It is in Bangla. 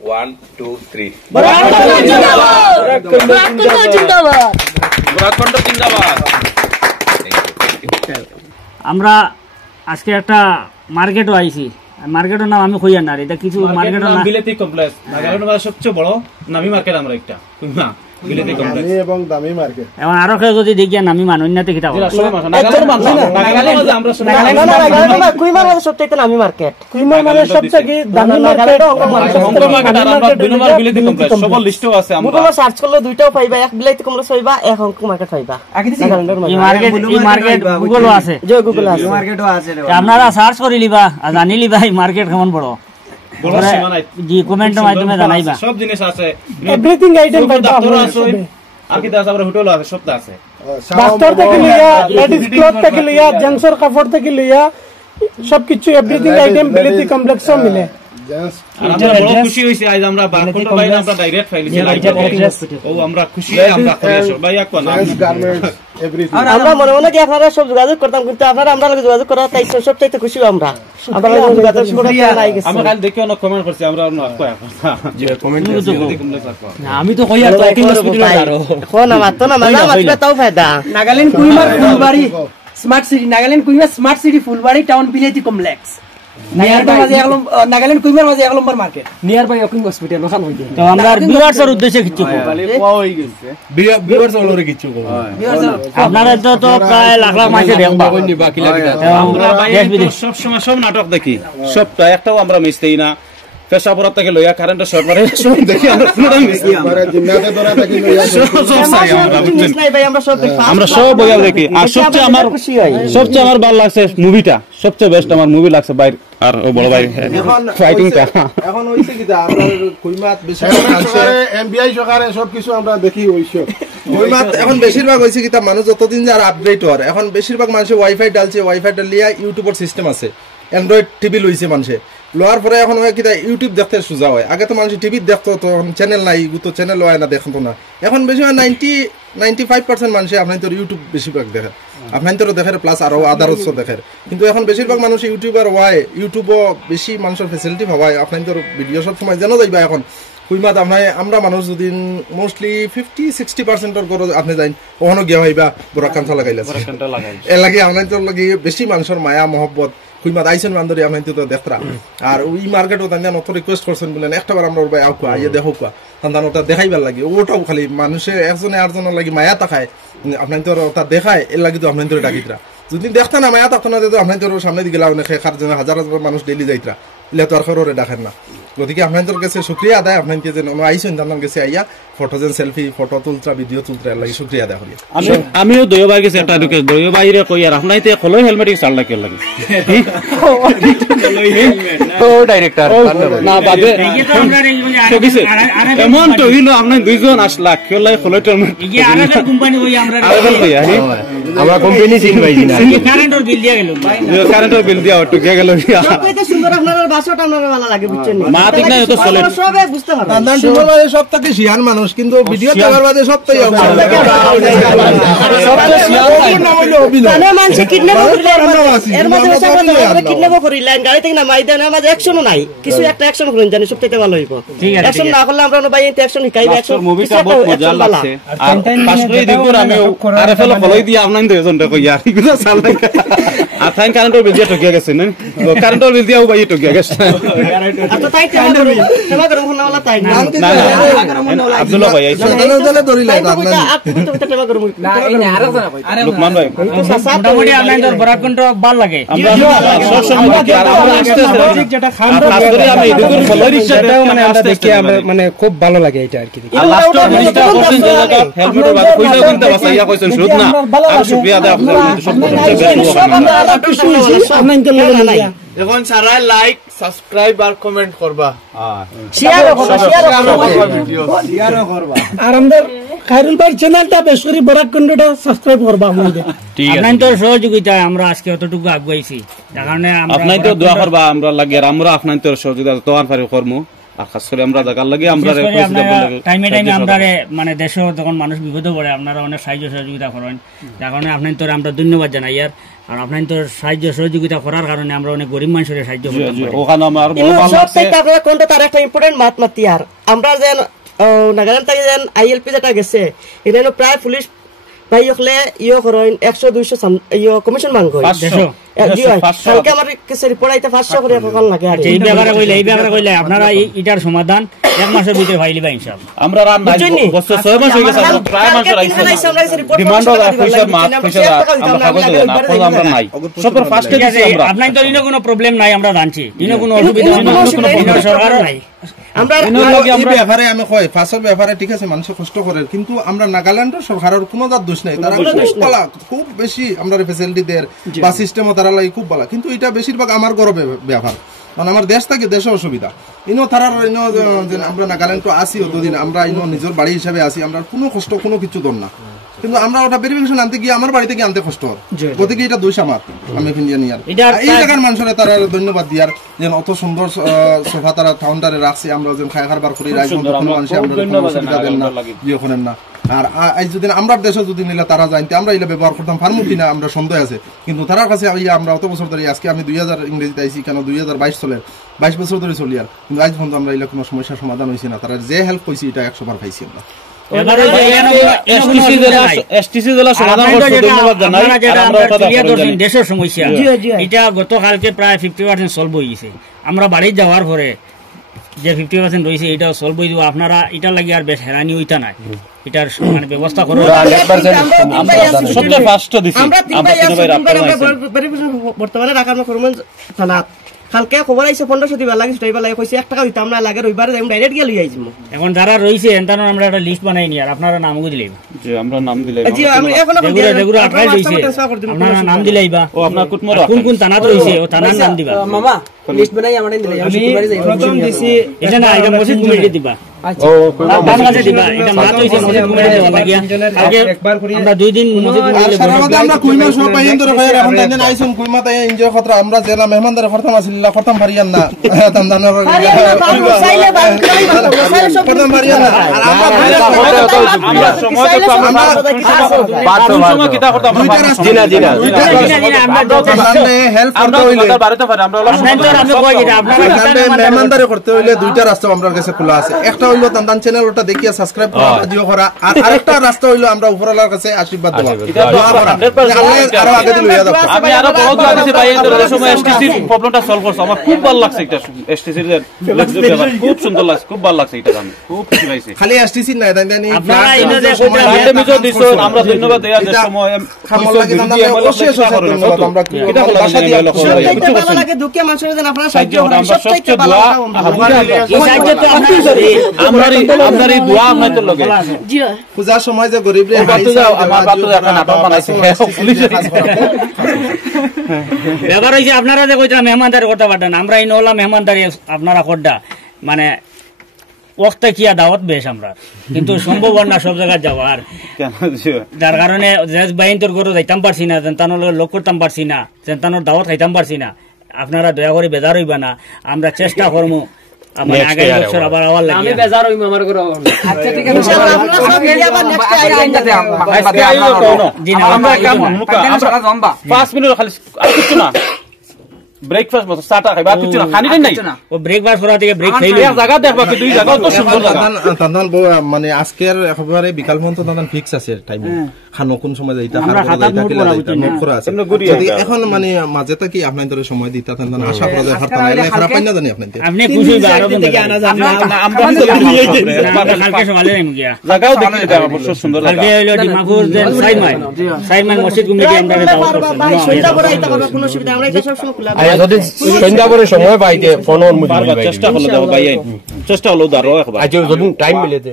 1 2 3 আমরা আজকে একটা মার্কেটও আইছি মার্কেটের নাম আমি কইয়া না এটা কিছু মার্কেটের নাম বিলেতি কমপ্লেক্স নাগাল্যান্ডের সবচেয়ে বড় নামি মার্কেট আমরা একটা না বিলেতি কমপ্লেক্স এবং দামি মার্কেট এখন আরো কেউ যদি দেখিয়া নামি মানন্যাতে কিটা নাগাল্যান্ড আমরা নাগাল্যান্ড কুইমার মানে সবচেয়ে নামি মার্কেট কুইমার মানে সবচেয়ে দামি মার্কেট আমরা দুই নম্বর বিলেতি কমপ্লেক্স সব লিস্টও আছে আমরা গুগলে সার্চ করলে দুইটাও পাইবা এক বিলেতি কমপ্লেক্স পাইবা এক অঙ্ক মার্কেট পাইবা এই মার্কেট গুগলও আছে যে গুগল আছে মার্কেটও আছে আপনারা সার্চ করে লিবা আর জানি লিবা এই মার্কেট কেমন বড় জি কমেন্টের মাধ্যমে জানাইবা সব জিনিস আছে এভরিথিং আইটেম পাইবা আর কি আছে আমরা হোটেল আছে সব আছে বাস্তর থেকে লিয়া লেডিস ক্লথ থেকে লিয়া জেন্টসের কাপড় থেকে লিয়া সবকিছু এভরিথিং আইটেম বিলেতি কমপ্লেক্সও মিলে আমরা বড় খুশি হইছি আজ আমরা বারকোটা বাইরে আমরা ডাইরেক্ট ফাইলিছি ও আমরা খুশি আমরা কইছো ভাই কোন গার্মেন্টস এভরিথিং আমরা মনে মনে কি আপনারা সব যোগাযোগ করতাম কিন্তু আপনারা আমরা লগে যোগাযোগ করা তাই সবচাইতে খুশি আমরা আমরা যোগাযোগ করা নাই গেছে আমরা কাল দেখি অনেক কমেন্ট করছি আমরা অন্য কয় যে কমেন্ট আমি তো কইয়া তো একই হসপিটালে আরো কোন আমার তো না মানা মাছটা তাও ফায়দা নাগাল্যান্ড কুইমার ফুলবাড়ি স্মার্ট সিটি নাগাল্যান্ড কুইমার স্মার্ট সিটি ফুলবাড়ি টাউন বিলেতি কমপ্লেক্স নাগাল্যান্ড কুইমার মাঝে 1 নম্বর মার্কেট নিয়ার বাই ওকিং হসপিটাল ওখানে হইছে তো আমরা ভিউয়ার্সের উদ্দেশ্যে কিছু ভিউয়ার্স অলরে কিছু আপনারা তো প্রায় লাখ লাখ মাসে দেখবা বাকি লাগে আমরা সব সময় সব নাটক দেখি সবটা একটাও আমরা মিসতেই না পেশাপুরা থেকে লইয়া কারেন্টের শর্ট মারে সব দেখি আমরা পুরো মিসি আমরা জিন্নাতে ধরা থাকি আমরা সব বইয়া দেখি আর সবচেয়ে আমার ভালো লাগছে মুভিটা সবচেয়ে বেস্ট আমার মুভি লাগছে বাইর আর ও বড় ভাই ফাইটিংটা এখন হইছে কি আমরা কইমাত বেশি এমবিআই সরকারে সবকিছু আমরা দেখি হইছে কইমাত এখন বেশিরভাগ হইছে কি মানুষ যতদিন যার আপডেট হওয়ার এখন বেশিরভাগ মানুষ ওয়াইফাই ডালছে ওয়াইফাই ডালিয়া ইউটিউবের সিস্টেম আছে অ্যান্ড্রয়েড টিভি লইছে মানুষে লোয়ার পরে এখন হয় কিটা ইউটিউব দেখতে সোজা হয় আগে তো মানুষ টিভি দেখতো তো চ্যানেল নাই তো চ্যানেল হয় না দেখতো না এখন বেশি 95% মানুষ আপনার তোর ইউটিউব বেশিরভাগ দেখে আপনার তোর দেখে প্লাস আরো আদারস দেখে কিন্তু এখন বেশিরভাগ মানুষ ইউটিউবার হয় ইউটিউবও বেশি মানুষের ফেসিলিটি পাওয়ায় আপনার তোর ভিডিও সব সময় জানো যাইবা এখন কুইমাত আমরা মানুষ যদি মোস্টলি 50-60% গরো আপনি যাই ওখানে গিয়া হইবা বড় কান্থা লাগাইলা এর লাগে আপনার তোর লাগে বেশি মানুষের মায়া মহব্বত কুইমাত আইসেন বান্ধবী আপনার তো দেখরা আর ওই মার্কেটও তাই অত রিকোয়েস্ট করছেন বলেন একটাবার আমরা ওর ভাই আউকা আইয়া দেখো তান ওটা দেখাইবার লাগে ওটাও খালি মানুষে একজনে আরেকজনের লাগি মায়া তাকায় আপনার তোর ওটা দেখায় এর লাগে তো আপনার তোর ডাকিতরা যদি দেখতা না মায়া থাকতো না তো আপনার তোর সামনে দিকে লাউ নেখে হাজার হাজার মানুষ ডেইলি যাইতরা ইলে তো আর খররে ডাকেন না গতিকে আপনাদের কাছে শুক্রিয়া আদায় আপনাকে যে আইসেন তার কাছে আইয়া ফটো যেন সেলফি ফটো তুলত্রা ভিডিও তুলত্রা লাগে শুক্রিয়া আদায় করি আমিও দয়বাই গেছে একটা ঢুকে দয়বাইরে কই আর আপনাইতে কলই হেলমেট চাল লাগে লাগে ও ডাইরেক্টর না বাদে এমন তো হইলো আপনি দুইজন আসলা কেলাই কলই হেলমেট এই আরেকটা কোম্পানি ওই আমরা আমরা কোম্পানি চিন পাইছি না কারেন্টের বিল দিয়া গেল কারেন্টের বিল দিয়া একটু গে গেল সবথেকে সুন্দর আপনার বাসাটা আমার ভালো লাগে বুঝছেন মা ঠিক না তো চলে সবে বুঝতে পারবেন নান্দান টুকুর মাঝে সব থেকে শিয়ান মানুষ কিন্তু ভিডিও দেখার বাদে সব তাই মানে মানুষ কিডন্যাপ করলে এর মাঝে কিডন্যাপ করিলেন গাড়ি থেকে নামাই দেন আমার অ্যাকশনও নাই কিছু একটা অ্যাকশন করেন জানি সবথেকে ভালো হইব অ্যাকশন না করলে আমরা ভাই এতে অ্যাকশন শিখাইব অ্যাকশন মুভিটা বহুত মজা লাগছে আর পাস করে দেখুন আমি আরএফএল ফলোই দিয়ে আপনান দুইজনটা কই আর এগুলো চাল লাগে আর থাইন কারেন্টের বিল দিয়া টকিয়া গেছে না কারেন্টের বিল দিয়াও ভাই টকিয়া গেছে আচ্ছা তাই তেমা করুন না ওলা তাই না আব্দুল্লাহ ভাই আইছে দলে ধরিলে তেমা করুন না এই না আরে লুকমান ভাই মোটামুটি আপনাদের বরাকন্ড ভাল লাগে আমরা সব সময় কি আমরা আসতে যেটা খান খাস করে আমি এদিকে ফলোই রিকশাটাও মানে আমরা দেখি আমরা মানে খুব ভালো লাগে এটা আর কি লাস্ট মিনিটটা করছেন যে জায়গা হেলমেটের বাদ কইলা কিনতে বাসাইয়া কইছেন শুরু না আর শুকরিয়া আদায় আপনাদের সব এখন সারা লাইক সাবস্ক্রাইব আর কমেন্ট করবা শেয়ার করবা আর আমাদের খায়রুল ভাই চ্যানেলটা বেশ করে বরাকন্ডটা সাবস্ক্রাইব করবা আমাদের ঠিক আছে আপনাদের সহযোগিতায় আমরা আজকে অতটুকু আগাইছি তার কারণে আমরা আপনাই তো দোয়া করবা আমরা লাগে আর আমরা আপনাই তো সহযোগিতা তোয়ার পারে করমু আর খাস করে আমরা জায়গার লাগে আমরা টাইমে আমরা মানে দেশে যখন মানুষ বিপদে পড়ে আপনারা অনেক সাহায্য সহযোগিতা করেন, যার কারণে আপনার তো আমরা ধন্যবাদ জানাই। আর আপনার তো সাহায্য সহযোগিতা করার কারণে আমরা অনেক গরিব মানুষের সাহায্য করতে পারি। ওখানে আমার আপনারা কোনটা তার একটা ইম্পর্টেন্ট মাতমাতি আর আমরা যেন নাগাল্যান্ড থেকে যেন আইএলপি যেটা গেছে এটা প্রায় পুলিশ ভাই হলে ইয়ে করেন 100-200 কমিশন মাং কই কালকে আমার কাছে রিপোর্ট আইতে 500 করে কল লাগে। আর এই ব্যাপারে কইলে আপনারা এটার সমাধান এক মাসের ভিতরে পাইলিবা ইনশাআল্লাহ। আমরা রান নাই বছর 6 মাস হয়ে গেছে, প্রায় মাস আইছে ডিমান্ড আর পয়সার মাস পয়সা আমরা কাগজ দেন আমরা নাই সবার ফার্স্টে দিছি আমরা। আপনার তো ইনো কোনো প্রবলেম নাই, আমরা জানছি ইনো কোনো অসুবিধা নাই, সরকার নাই। আমরা এই ব্যাপারে আমি কই ফাঁসের ব্যাপারে ঠিক আছে মানুষ কষ্ট করে, কিন্তু আমরা নাগাল্যান্ডের সরকারের কোনো দোষ নাই, তারা খুব ভালো খুব বেশি আমরা ফ্যাসিলিটি দেয় বা সিস্টেমও তারা লাগে খুব ভালো, কিন্তু এটা বেশিরভাগ আমার গর্ব ব্যাপার, মানে আমার দেশ থাকে দেশে অসুবিধা ইনো তারা ইনো আমরা নাগাল্যান্ড তো আসি অতদিন আমরা ইনো নিজের বাড়ি হিসাবে আসি, আমরা কোনো কষ্ট কোনো কিছু দর না, কিন্তু আমরা ওটা ভেরিফিকেশন আনতে গিয়ে আমার বাড়িতে গিয়ে আনতে কষ্ট হয়, গতিকে এটা দোষ আমার আমি ইন্ডিয়ান ইয়ার এই জায়গার মানুষের তারা ধন্যবাদ দিয়ার যেন অত সুন্দর সোফা তারা কাউন্টারে রাখছে, আমরা যেন খাই খাবার করি মানুষ আমরা অসুবিধা দেন না ইয়ে করেন না। আর আজ যদি আমরা দেশে যদি নিলে তারা জানতে আমরা এটা ব্যবহার করতাম ফার্মু কিনা আমরা সন্দেহ আছে, কিন্তু তার কাছে আমরা অত বছর ধরে আজকে আমি 2000 ইংরেজিতে আইছি কেন 2022 চলে 22 বছর ধরে চলি আর, কিন্তু আজ পর্যন্ত আমরা এটা কোনো সমস্যার সমাধান হয়েছে না, তারা যে হেল্প করছি এটা 100 বার পাইছি আমরা। দেশের সমস্যা এটা গতকালকে প্রায় 50% সলভ হয়ে গেছে, আমরা বাড়ি যাওয়ার পরে যে 50% রয়েছে এটা সলভ হয়ে যাব, আপনারা এটা লাগে আর বেশ হেরানি হইতা নাই, এটার মানে ব্যবস্থা করো। বর্তমানে ঢাকার থানা কালকে খবর আইছে 1500 দিবা লাগে সেটাই লাগে কইছে 1 টাকা দিতাম না লাগে রবিবারে যাই ডাইরেক্ট গিয়ে লই আইছি। এখন যারা রইছে এনতানো আমরা একটা লিস্ট বানাই নি আর আপনারা নামও দিলেই জি আমরা নাম দিলাই জি আমি এখনো রেগুলার আটকাই রইছে আপনারা নাম দিলাইবা ও আপনার কুটমোর কোন কোন থানা রইছে ও থানার নাম দিবা মামা লিস্ট বানাই আমাদের দিলাই আমি শুক্রবারে যাই প্রথম দিছি এটা না এটা মসজিদ কমিটি দিবা ও কোন কাছে দিবা এটা মাত হইছে মসজিদ কমিটি দেওয়া লাগিয়া আগে একবার করি আমরা 2 দিন মসজিদ কমিটি সারাবাদে আমরা কুইমা সব পাইন ধরে ভাই এখন দিন আইছুন কুইমা তাই এনজয় খতরা আমরা জেলা মেহমানদার খতম আসিলা খতম পারিয়ান না তান্দানোর চাইলে বাল খতম পারিয়ান না আর আমরা সময় তো আমরা সময় কিটা করতে আমরা জিনা আমরা হেল্প করতে হইলে বাড়িতে পারে আমরা মেহমানদারি করতে হইলে দুইটা রাস্তা আমরা কাছে খোলা আছে, একটা হইলো তান্দান চ্যানেল ওটা দেখিয়া সাবস্ক্রাইব করা ভিডিও করা, আর আরেকটা রাস্তা হইলো আমরা উপরওয়ালার কাছে আশীর্বাদ দেওয়া দোয়া করা আরো আগে দিল ইয়া দাও। আমি আরো বড় দোয়া দিছি ভাই এর সময় এসটিসি প্রবলেমটা সলভ করছে, আমার খুব ভালো লাগছে এটা এসটিসি এর খুব সুন্দর লাগছে, খুব ভালো লাগছে এটা আমি খুব খুশি হইছি। খালি এসটিসি না দানি আপনারা ইনো যে লাইটে মিজো দিছো আমরা ধন্যবাদ দেয়া যে সময় খামল লাগে তান্দান অবশ্যই ধন্যবাদ আমরা এটা ভাষা দিয়া লোক সবচেয়ে ভালো লাগে দুঃখে মানুষের যেন আপনারা সাহায্য করেন, সবচেয়ে ভালো এই সাহায্য তো আমরারই দোয়া আপনাদের লগে জি পূজার সময় যে গরিব রে আমার বাতো একটা নাটক বানাইছে পুলিশ ব্যাপার হইছে আপনারা যে কইতা মেহমানদারি করতে পারতেন, আমরা এই নলা মেহমানদারি আপনারা করডা মানে ওয়াক্তে কিয়া দাওয়াত বেশ আমরা, কিন্তু সম্ভব না সব জায়গায় যাওয়ার, যার কারণে বাইন্তর গরু যাইতাম পারছি না, জেনতানোর লোক করতাম পারছি না, জেনতানোর দাওয়াত খাইতাম পারছি না, আপনারা দয়া করে বেজার হইবা না, আমরা চেষ্টা করবো আমার আগামী বছর আবার আওয়ার লাগে আমি বেজার হইম আমার করে। আচ্ছা ঠিক আছে ইনশাআল্লাহ আপনারা সব মিলে আবার নেক্সট আইলেন যাতে আমরা কাম আমরা জম্বা 5 মিনিট খালি আর কিছু না ব্রেকফাস্ট মত স্টার্টার খাইবা কিছু না খানি নাই ও ব্রেকফাস্ট করা থেকে ব্রেক খাইলো এক জায়গা দেখবা কি দুই জায়গা তো সুন্দর জায়গা তান্দান মানে আজকের একেবারে বিকাল পর্যন্ত তান্দান ফিক্স আছে টাইম খানো কোন সময় যাইতা আমরা খাতা নোট করা আছে যদি এখন মানে মাঝে কি আপনাদের সময় দিতা তান্দান আশা করা যায় হারতা নাইলে খারাপ পাই না জানি আপনাদের আপনি খুশি হইবা আরো থেকে আনা যাবে আমরা কালকে সকালে নেম গিয়া জায়গাও দেখি এটা অবশ্য সুন্দর জায়গা কালকে হইলো ডিমাপুর যে সাইমান মসজিদ কমিটি আমরা দাওয়াত ভাই সন্ধ্যা পরে আইতা পারবে কোনো অসুবিধা আমরা এটা সব সময় খোলা আয়া যদি সন্ধ্যা করে সময় পাইতে ফোন অন মুজি চেষ্টা হলো দাও ভাই চেষ্টা হলো দাও একবার আজ যদি টাইম মিলেতে